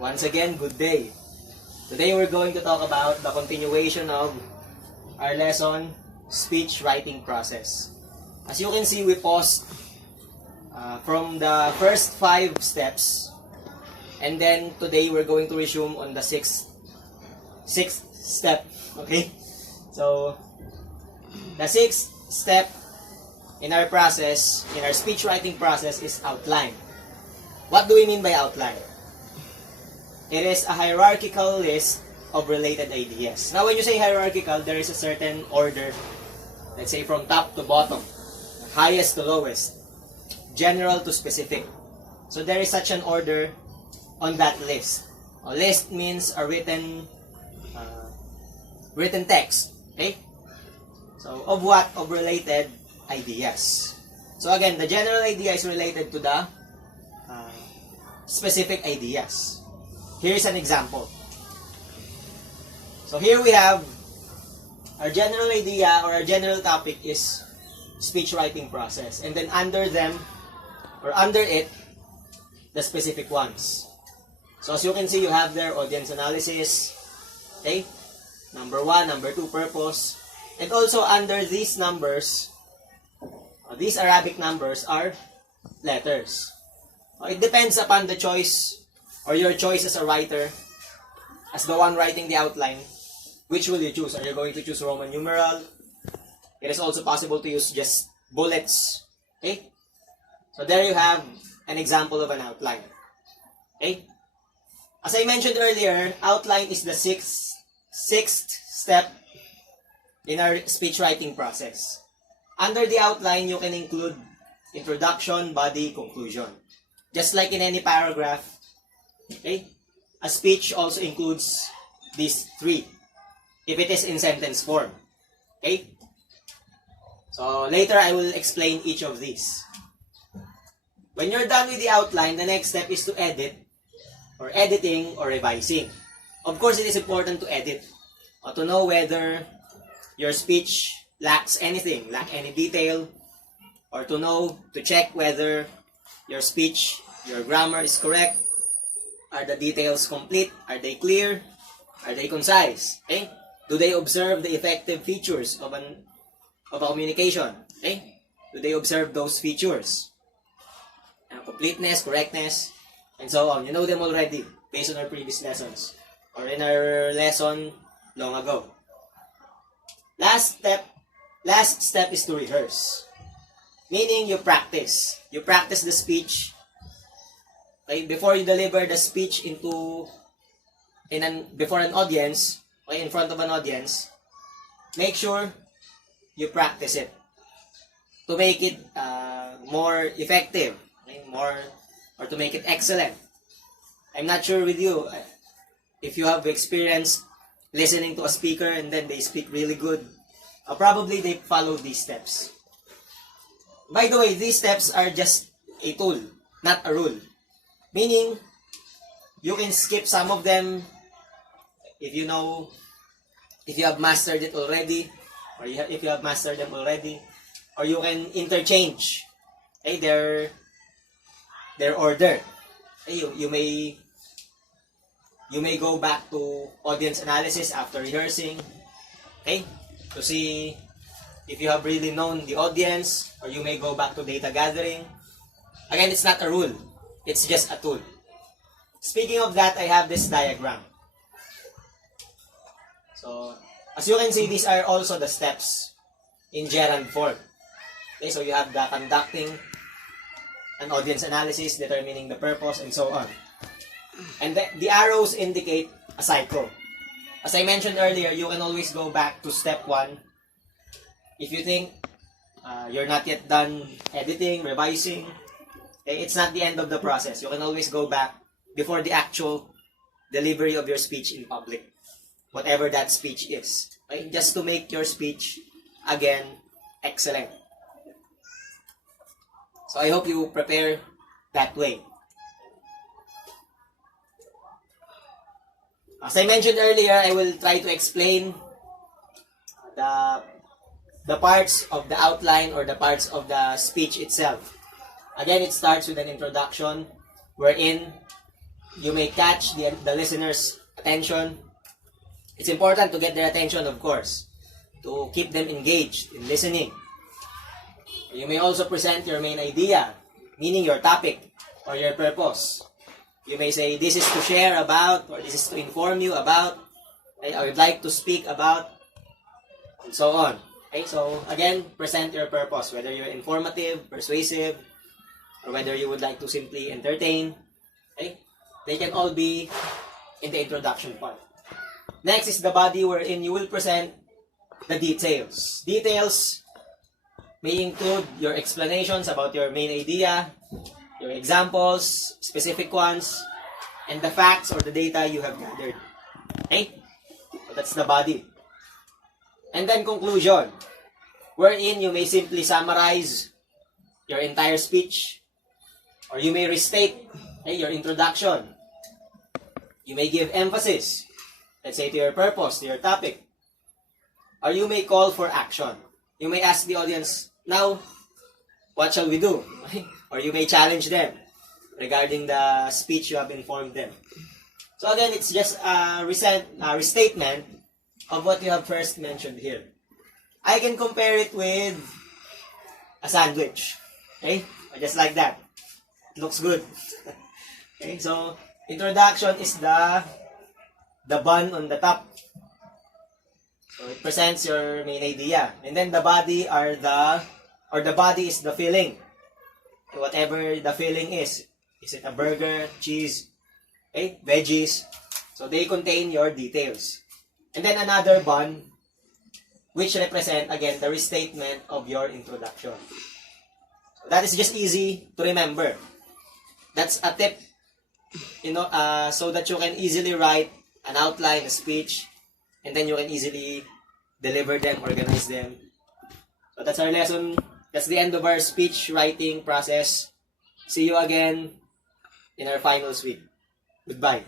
Once again, good day. Today we're going to talk about the continuation of our lesson, speech writing process. As you can see, we paused from the first 5 steps, and then today we're going to resume on the sixth step. Okay? So, the 6th step in our process, in our speech writing process, is outline. What do we mean by outline? It is a hierarchical list of related ideas. Now, when you say hierarchical, there is a certain order. Let's say from top to bottom, highest to lowest, general to specific. So there is such an order on that list. A list means a written text. Okay? So of what? Of related ideas. So again, the general idea is related to the specific ideas. Here is an example. So here we have our general idea or our general topic is speech writing process. And then under them, or under it, the specific ones. So as you can see, you have there audience analysis. Okay? Number 1, number 2, purpose. And also under these numbers, these Arabic numbers are letters. It depends upon the choice or your choice as a writer, as the one writing the outline. Which will you choose? Are you going to choose Roman numeral? It is also possible to use just bullets. Okay? So there you have an example of an outline. Okay? As I mentioned earlier, outline is the sixth step in our speech writing process. Under the outline, you can include introduction, body, conclusion. Just like in any paragraph, okay, a speech also includes these 3, if it is in sentence form. Okay? So later I will explain each of these. When you're done with the outline, the next step is to edit, or editing, or revising. Of course, it is important to edit, or to know whether your speech lacks anything, lack any detail, or to check whether your speech, your grammar is correct. Are the details complete? Are they clear? Are they concise? Okay? Do they observe the effective features of a communication? Okay? Do they observe those features? Completeness, correctness, and so on. You know them already based on our previous lessons or in our lesson long ago. Last step is to rehearse. Meaning you practice. You practice the speech. Okay? Before you deliver the speech before an audience, or in front of an audience, make sure you practice it to make it more effective, okay? Or to make it excellent. I'm not sure with you if you have experienced listening to a speaker and then they speak really good. Probably they follow these steps. By the way, these steps are just a tool, not a rule. Meaning, you can skip some of them if you have mastered it already, or if you have mastered them already, or you can interchange their order. You may go back to audience analysis after rehearsing, to see if you have really known the audience, or you may go back to data gathering. Again, it's not a rule. It's just a tool. Speaking of that, I have this diagram. So, as you can see, these are also the steps in gerund form. Okay, so you have the conducting an audience analysis, determining the purpose, and so on. And the arrows indicate a cycle. As I mentioned earlier, you can always go back to step 1 if you think you're not yet done editing, revising. Okay, it's not the end of the process. You can always go back before the actual delivery of your speech in public, whatever that speech is. Okay? Just to make your speech, again, excellent. So I hope you prepare that way. As I mentioned earlier, I will try to explain the parts of the outline or the parts of the speech itself. Again, it starts with an introduction wherein you may catch the listener's attention. It's important to get their attention, of course, to keep them engaged in listening. You may also present your main idea, meaning your topic or your purpose. You may say, this is to share about, or this is to inform you about, okay? I would like to speak about, and so on. Okay, so again, present your purpose, whether you're informative, persuasive, or whether you would like to simply entertain. Okay? They can all be in the introduction part. Next is the body, wherein you will present the details. Details may include your explanations about your main idea, your examples, specific ones, and the facts or the data you have gathered. Okay? So that's the body. And then conclusion, wherein you may simply summarize your entire speech, or you may restate your introduction. You may give emphasis, let's say, to your purpose, to your topic. Or you may call for action. You may ask the audience, now, what shall we do? Or you may challenge them regarding the speech you have informed them. So again, it's just a restatement of what you have first mentioned here. I can compare it with a sandwich. Okay? Just like that. It looks good. Okay, so introduction is the bun on the top. So it presents your main idea. And then the body the body is the filling. Whatever the filling is it a burger, cheese, okay, veggies? So they contain your details. And then another bun, which represent again the restatement of your introduction. So that is just easy to remember. That's a tip, so that you can easily write an outline, a speech, and then you can easily deliver them, organize them. So that's our lesson. That's the end of our speech writing process. See you again in our finals week. Goodbye.